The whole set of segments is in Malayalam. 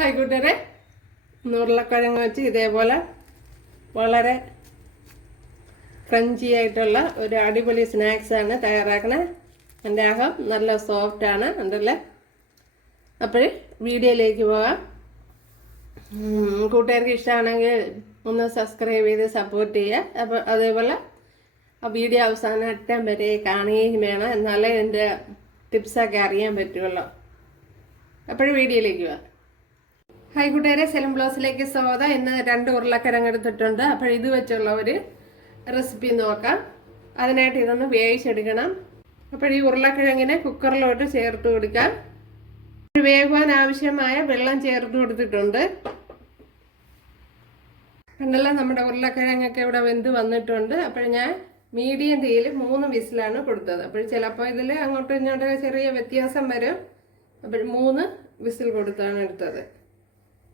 ഹായ് കൂട്ടുകാരെ, ഉരുളക്കിഴങ്ങ് വെച്ച് ഇതേപോലെ വളരെ ക്രഞ്ചി ആയിട്ടുള്ള ഒരു അടിപൊളി സ്നാക്സാണ് തയ്യാറാക്കണേ. എൻ്റെ അകം നല്ല സോഫ്റ്റാണ് ഉണ്ടല്ലേ. അപ്പോൾ വീഡിയോയിലേക്ക് പോകാം. കൂട്ടുകാർക്ക് ഇഷ്ടമാണെങ്കിൽ ഒന്ന് സബ്സ്ക്രൈബ് ചെയ്ത് സപ്പോർട്ട് ചെയ്യുക. അപ്പോൾ അതേപോലെ ആ വീഡിയോ അവസാനം അറ്റം വരെ കാണുകയും വേണം, എന്നാലേ എൻ്റെ ടിപ്സൊക്കെ അറിയാൻ പറ്റുമല്ലോ. അപ്പോഴും വീഡിയോയിലേക്ക് പോകാം. ഹായ് കൂട്ടുകാരെ, സെലം ബ്ലോസിലേക്ക് സ്വാഗതം. ഇന്ന് 2 ഉരുളക്കിഴങ്ങ് എടുത്തിട്ടുണ്ട്. അപ്പോൾ ഇത് വെച്ചുള്ള ഒരു റെസിപ്പി നോക്കാം. അതിനായിട്ട് ഇതൊന്ന് വേവിച്ചെടുക്കണം. അപ്പോൾ ഈ ഉരുളക്കിഴങ്ങിനെ കുക്കറിലോട്ട് ചേർത്ത് കൊടുക്കാം. വേവാൻ ആവശ്യമായ വെള്ളം ചേർത്ത് കൊടുത്തിട്ടുണ്ട്. കണ്ടല്ലോ, നമ്മുടെ ഉരുളക്കിഴങ്ങൊക്കെ ഇവിടെ വെന്ത് വന്നിട്ടുണ്ട്. അപ്പോൾ ഞാൻ മീഡിയം തീയിൽ 3 വിസിലാണ് കൊടുത്തത്. അപ്പോൾ ചിലപ്പോൾ ഇതിൽ അങ്ങോട്ടും ഇങ്ങോട്ടും ചെറിയ വ്യത്യാസം വരും. അപ്പോൾ 3 വിസിൽ കൊടുത്താണ് എടുത്തത്.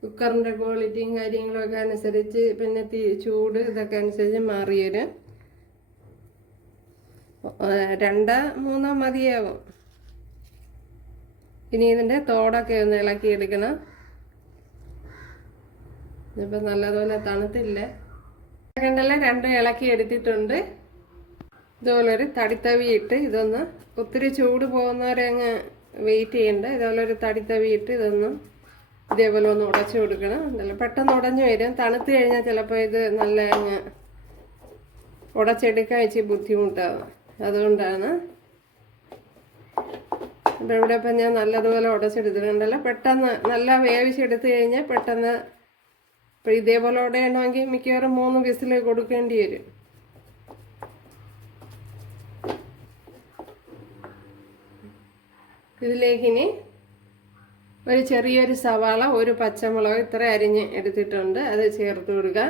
കുക്കറിൻ്റെ ക്വാളിറ്റിയും കാര്യങ്ങളൊക്കെ അനുസരിച്ച്, പിന്നെ ചൂട് ഇതൊക്കെ അനുസരിച്ച് മാറി വരും. 2-3 മതിയാവും. ഇനി ഇതിൻ്റെ തോടൊക്കെ ഒന്ന് ഇളക്കിയെടുക്കണം. ഇപ്പം നല്ലതുപോലെ തണുത്തില്ല. കണ്ടല്ലോ, 2 ഇളക്കി എടുത്തിട്ടുണ്ട്. ഇതുപോലെ ഒരു തടിത്തവി ഇട്ട് ഇതൊന്ന്, ഒത്തിരി ചൂട് പോകുന്നവരെ അങ്ങ് വെയിറ്റ് ചെയ്യണ്ട. ഇതുപോലെ ഒരു തടിത്തവി ഇട്ട് ഇതൊന്ന് ഇതേപോലെ ഒന്ന് ഉടച്ചു കൊടുക്കണം. നല്ല പെട്ടെന്ന് ഉടഞ്ഞു വരും. തണുത്ത് കഴിഞ്ഞാൽ ചിലപ്പോൾ ഇത് നല്ല അങ്ങ് ഉടച്ചെടുക്കാൻ വെച്ച് ബുദ്ധിമുട്ടാകും. അതുകൊണ്ടാണ്. അപ്പോൾ ഇവിടെ ഇപ്പം ഞാൻ നല്ലതുപോലെ ഉടച്ചെടുത്തിട്ടുണ്ടല്ലോ. പെട്ടെന്ന് നല്ല വേവിച്ചെടുത്ത് കഴിഞ്ഞാൽ പെട്ടെന്ന് ഇപ്പോൾ ഇതേപോലെ ഉടയണമെങ്കിൽ മിക്കവാറും 3 വിസിൽ കൊടുക്കേണ്ടി വരും. ഇതിലേക്കിനി ഒരു ചെറിയൊരു സവാള, ഒരു പച്ചമുളക് ഇത്ര അരിഞ്ഞ് എടുത്തിട്ടുണ്ട്, അത് ചേർത്ത് കൊടുക്കുക.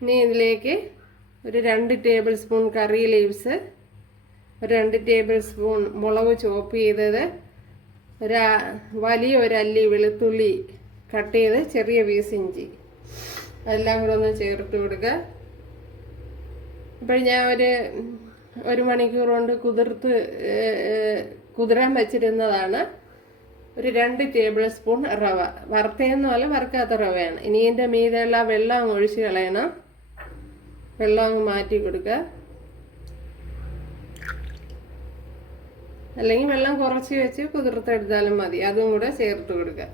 ഇനി ഇതിലേക്ക് ഒരു 2 ടേബിൾ സ്പൂൺ കറി ലീവ്സ്, ഒരു 2 ടേബിൾ സ്പൂൺ മുളക് ചോപ്പ് ചെയ്തത്, വലിയ ഒരു അല്ലി വെളുത്തുള്ളി കട്ട് ചെയ്ത് ചെറിയ പീസ് ഇഞ്ചി, അതെല്ലാം കൂടെ ഒന്ന് ചേർത്ത് കൊടുക്കുക. ഇപ്പോൾ ഞാൻ ഒരു മണിക്കൂർ കൊണ്ട് കുതിരാൻ വെച്ചിരുന്നതാണ്. ഒരു 2 ടേബിൾ സ്പൂൺ റവ, വറുത്തയെന്ന് പോലെ വറുക്കാത്ത റവയാണ്. ഇനി ഇതിൻ്റെ മീതെയുള്ള വെള്ളം അങ്ങ് ഒഴിച്ച് കളയണം. വെള്ളം അങ്ങ് മാറ്റി കൊടുക്കുക. അല്ലെങ്കിൽ വെള്ളം കുറച്ച് വെച്ച് കുതിർത്തെടുത്താലും മതി. അതും കൂടെ ചേർത്ത് കൊടുക്കുക.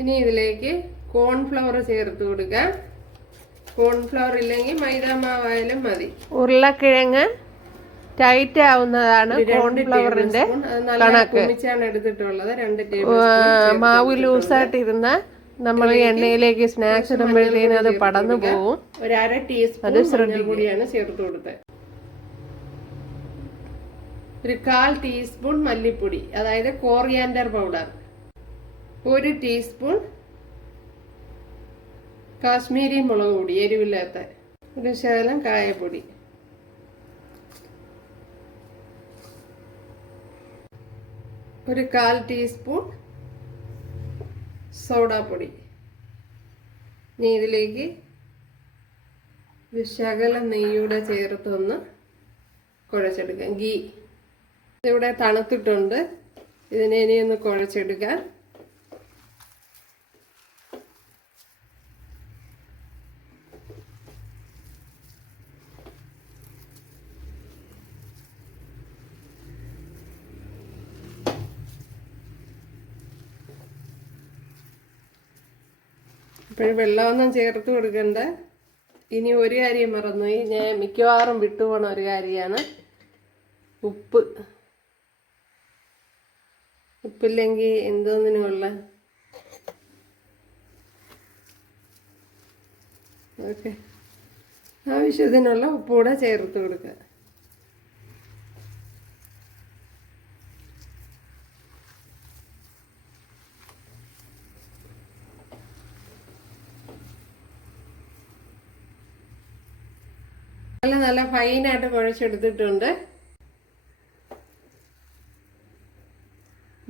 ഇനി ഇതിലേക്ക് കോൺഫ്ലവർ ചേർത്ത് കൊടുക്കുക. കോൺഫ്ലവർ ഇല്ലെങ്കിൽ മൈദാമാവായാലും മതി. ഉരുളക്കിഴങ്ങ് ടൈറ്റ് ആവുന്നതാണ് കോൺഫ്ലവറിന്റെ കണക്ക്. എടുത്തിട്ടുള്ളത് 2 ടേബിൾ സ്പൂൺ. മാവ് ലൂസായിട്ടിരുന്ന നമ്മൾ എണ്ണയിലേക്ക് സ്നാക്സ് ഇടുമ്പോഴത്തേനും അത് പടന്നു പോകും. ഒരു 1/2 ടീസ്പൂൺ കൂടിയാണ് ചേർത്ത് കൊടുത്തത്. ഒരു 1/4 ടീസ്പൂൺ മല്ലിപ്പൊടി, അതായത് കോറിയാൻഡർ പൗഡർ. 1 ടീസ്പൂൺ കാശ്മീരി മുളക് പൊടി, എരിവില്ലാത്ത. ഒരു ശകലം കായപ്പൊടി. ഒരു 1/4 ടീസ്പൂൺ സോഡാപ്പൊടി. ഇനി ഇതിലേക്ക് ഒരു ശകലം നെയ്യൂടെ ചേർത്തൊന്ന് കുഴച്ചെടുക്കാം. ഗീ ഇതിവിടെ തണുത്തിട്ടുണ്ട്. ഇതിനെ ഇനി ഒന്ന് കുഴച്ചെടുക്കാം. ഇപ്പോഴും വെള്ളമൊന്നും ചേർത്ത് കൊടുക്കണ്ട. ഇനി ഒരു കാര്യം മറന്നുപോയി, ഞാൻ മിക്കവാറും വിട്ടുപോണ ഒരു കാര്യമാണ് ഉപ്പ്. ഉപ്പില്ലെങ്കിൽ എന്തോന്നിനുമുള്ള ഓക്കെ, ആവശ്യത്തിനുള്ള ഉപ്പ് കൂടെ ചേർത്ത് കൊടുക്കുക. നല്ല ഫൈനായിട്ട് കുഴച്ചെടുത്തിട്ടുണ്ട്.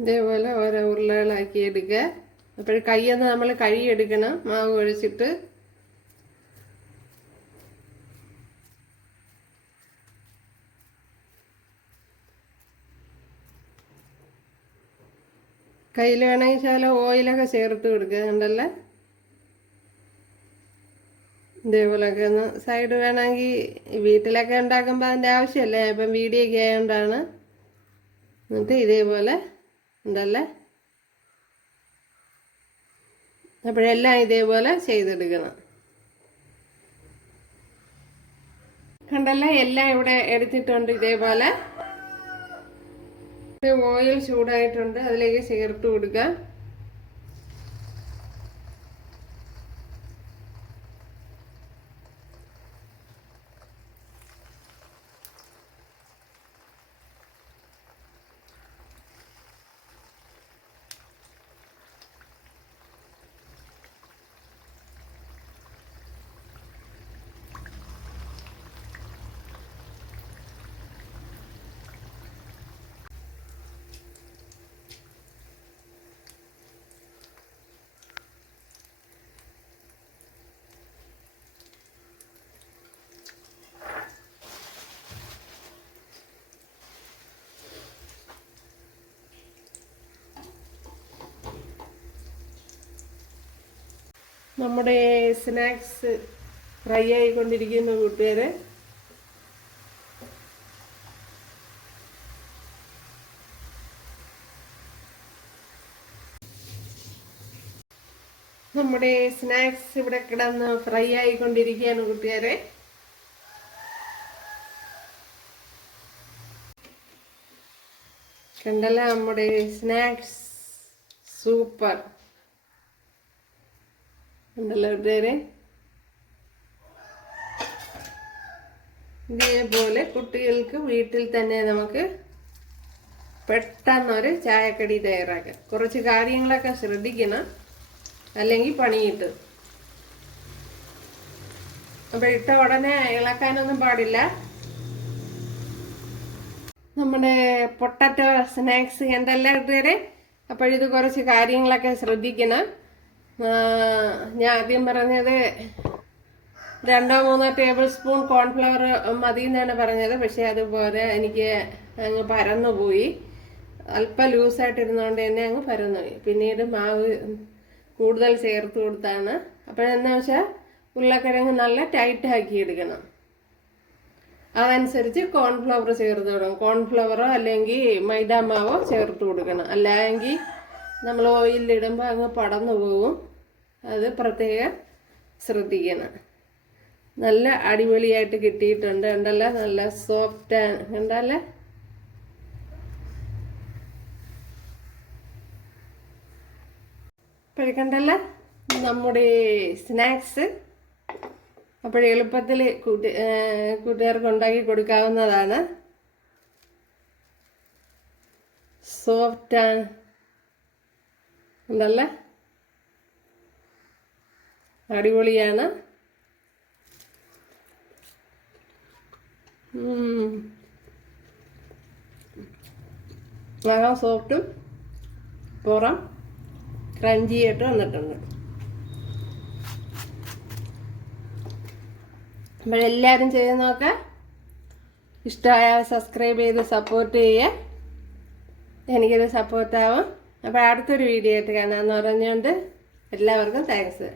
ഇതേപോലെ ഓരോ ഉരുളകളാക്കി എടുക്കുക. അപ്പോൾ കൈയൊന്ന് നമ്മൾ കഴുകിയെടുക്കണം മാവ് കുഴച്ചിട്ട്. കയ്യിൽ വേണമെങ്കിൽ ശകലം ഓയിലൊക്കെ ചേർത്ത് കൊടുക്കുക, കണ്ടല്ലേ. ഇതേപോലെയൊക്കെ ഒന്ന് സൈഡ് വേണമെങ്കിൽ വീട്ടിലൊക്കെ ഉണ്ടാക്കുമ്പോൾ അതിൻ്റെ ആവശ്യമല്ലേ, ഇപ്പം വീഡിയോ ഒക്കെ ആയതുകൊണ്ടാണ്. എന്നിട്ട് ഇതേപോലെ ഉണ്ടല്ലേ, അപ്പോഴെല്ലാം ഇതേപോലെ ചെയ്തെടുക്കണം. കണ്ടല്ലേ, എല്ലാം ഇവിടെ എടുത്തിട്ടുണ്ട്. ഇതേപോലെ ഓയിൽ ചൂടായിട്ടുണ്ട്, അതിലേക്ക് ചേർത്ത് കൊടുക്കാം. നമ്മുടെ സ്നാക്സ് ഫ്രൈ ആയിക്കൊണ്ടിരിക്കുന്ന കൂട്ടുകാരെ. നമ്മുടെ സ്നാക്സ് ഇവിടെ കിടന്ന് ഫ്രൈ ആയിക്കൊണ്ടിരിക്കുകയാണ് കൂട്ടുകാരെ. കണ്ടല്ല, നമ്മുടെ സ്നാക്സ് സൂപ്പർ ഉണ്ടല്ലോ കൂട്ടുകാരെ. ഇതേപോലെ കുട്ടികൾക്ക് വീട്ടിൽ തന്നെ നമുക്ക് പെട്ടെന്നൊരു ചായക്കടി തയ്യാറാക്കാം. കുറച്ച് കാര്യങ്ങളൊക്കെ ശ്രദ്ധിക്കണം, അല്ലെങ്കിൽ പണി കിട്ടും. അപ്പൊ ഇട്ട ഉടനെ ഇളക്കാനൊന്നും പാടില്ല. നമ്മുടെ പൊട്ടറ്റോ സ്നാക്സ് എന്തെല്ലാം കൂട്ടുകാരെ. അപ്പോഴിത് കുറച്ച് കാര്യങ്ങളൊക്കെ ശ്രദ്ധിക്കണം. ഞാൻ ആദ്യം പറഞ്ഞത് 2-3 ടേബിൾ സ്പൂൺ കോൺഫ്ലവർ മതി എന്നാണ് പറഞ്ഞത്. പക്ഷെ അതുപോലെ എനിക്ക് അങ്ങ് പരന്നുപോയി. അല്പം ലൂസായിട്ടിരുന്നതുകൊണ്ട് തന്നെ അങ്ങ് പരന്നുപോയി. പിന്നീട് മാവ് കൂടുതൽ ചേർത്ത് കൊടുത്താണ്. അപ്പോഴെന്താ വെച്ചാൽ ഉരുളക്കിഴങ്ങ് നല്ല ടൈറ്റ് ആക്കി എടുക്കണം. അതനുസരിച്ച് കോൺഫ്ലവർ ചേർത്ത് കൊടുക്കണം. കോൺഫ്ലവറോ അല്ലെങ്കിൽ മൈദാമാവോ ചേർത്ത് കൊടുക്കണം. അല്ലെങ്കിൽ നമ്മൾ ഓയിലിടുമ്പോൾ അങ്ങ് പടന്നു പോകും. അത് പ്രത്യേകം ശ്രദ്ധിക്കണം. നല്ല അടിപൊളിയായിട്ട് കിട്ടിയിട്ടുണ്ട്. കണ്ടല്ലേ, നല്ല സോഫ്റ്റ് കണ്ടല്ലേ. കണ്ടല്ലേ നമ്മുടെ സ്നാക്സ്. എളുപ്പത്തിൽ കൂട്ടുകാർക്ക് ഉണ്ടാക്കി കൊടുക്കാവുന്നതാണ്. സോഫ്റ്റ് ഉണ്ടല്ലേ, അടിപൊളിയാണ്. അകം സോഫ്റ്റും പുറം ക്രഞ്ചിയായിട്ട് വന്നിട്ടുണ്ട്. അപ്പോഴെല്ലാവരും ചെയ്ത് നോക്കാം. ഇഷ്ടമായാൽ സബ്സ്ക്രൈബ് ചെയ്ത് സപ്പോർട്ട് ചെയ്യുക. എനിക്കിത് സപ്പോർട്ടാവും. അപ്പോൾ അടുത്തൊരു വീഡിയോ ആയിട്ട് കാണാമെന്ന് പറഞ്ഞുകൊണ്ട് എല്ലാവർക്കും താങ്ക്സ്.